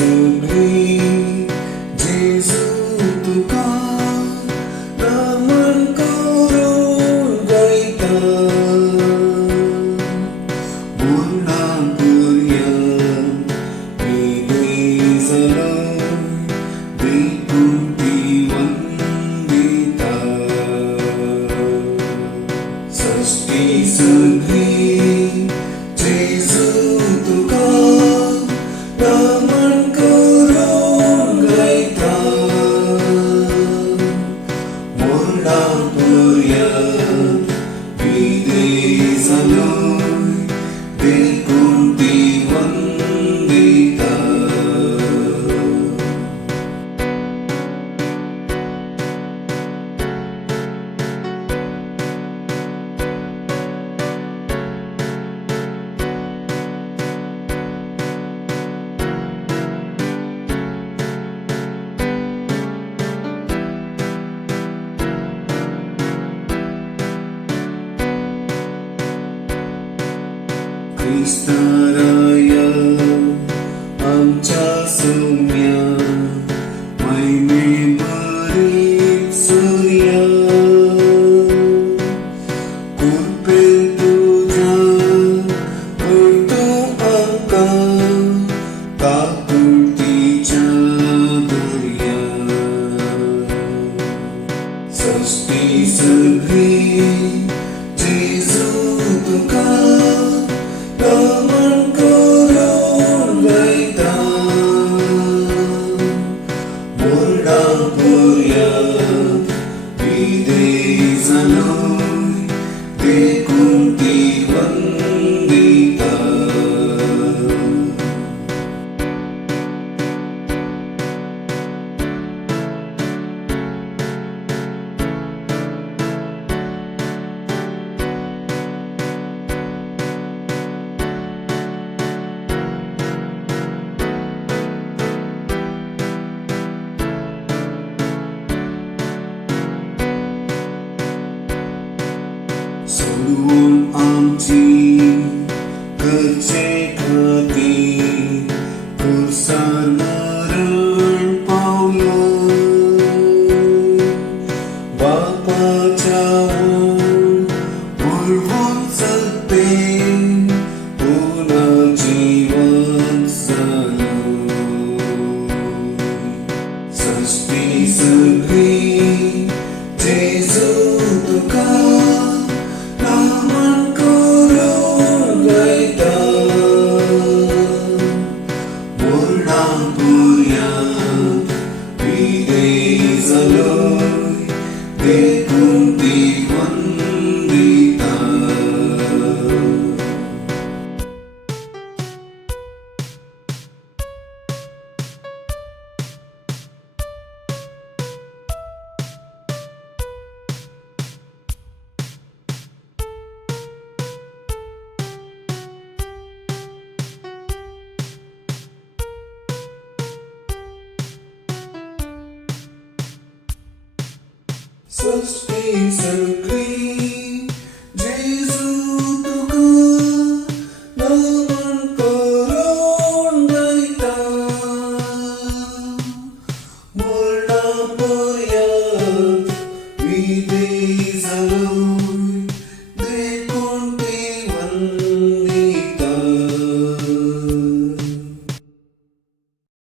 सगळी जेजू तुका नमन करून गायता मुर्डांपर्यंत विलय जालोय देखून ती वंदिता सृष्टी सगळी जेजू तुका नमन करून गायता मुर्डांपर्यंत विलय जालोय देखून ती वंदिता क्रिस्ताराया आमच्या सौम्या महिमे बरीच सूर्या कृपेन तुझ्या करतो आमकां काकुळतीच्या दर्या सृष्टी सगळी जेजू तुका नमन करून गायता मुर्डांपर्यंत विलय जालोय देखून ती वंदिता सोडून आमची घरचे खातीर खुर्सार मरण पावलोय बापाच्या वळवून चलतें पुन्हा जिवंत जालोय सृष्टी सगळी जेजू तुका नमन करून गायता मुर्डांपर्यंत विलय जालोय देखून ती वंदिता सृष्टी सगळी जेजू तुका नमन करून गायता मुर्डांपर्यंत